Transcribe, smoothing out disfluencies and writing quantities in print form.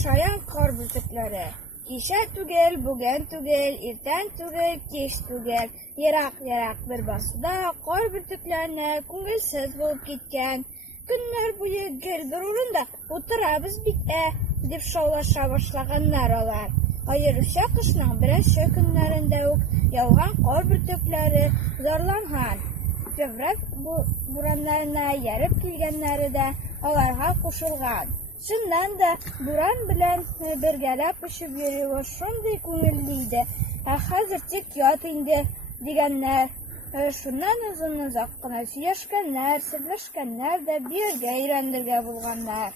шаян кар бөртекләре. Кичә түгел, бүген түгел, иртән түгел, кич түгел. Ерак бер басуда кар бөртекләренә күңелсез булып киткән. Көннәр буе гел бер урында утырабыз бит, дип шаулаша башлаганнар алар. Аеруча кышның беренче көннәрендә үк яуган кар бөртекләре зарланган. Февраль бураннарына ярып килгәннәре дә аларга кушылган. Шуннан да буран белән бергәләп очып йөрүе шундый күңелле иде. Хәзер тик ят инде дигәннәр. Шуннан озак кына сөйләшкәннәр, серләшкәннәр дә бергә өйрәнергә булганнар.